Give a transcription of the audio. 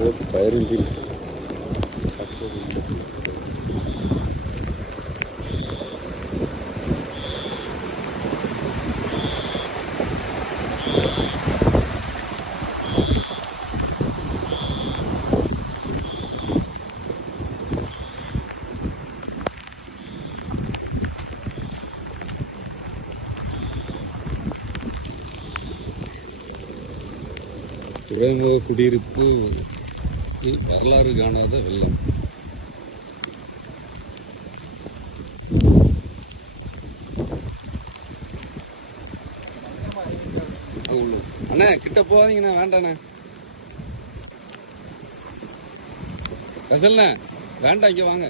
Fire engine துறைமுக குடியிருப்பு வரலாறு காணாத வெள்ளம். அண்ணா கிட்ட போகாதீங்கண்ணா, வேண்டாண்ணே. கசல்ண்ணே வேண்டாம், இங்கே வாங்க.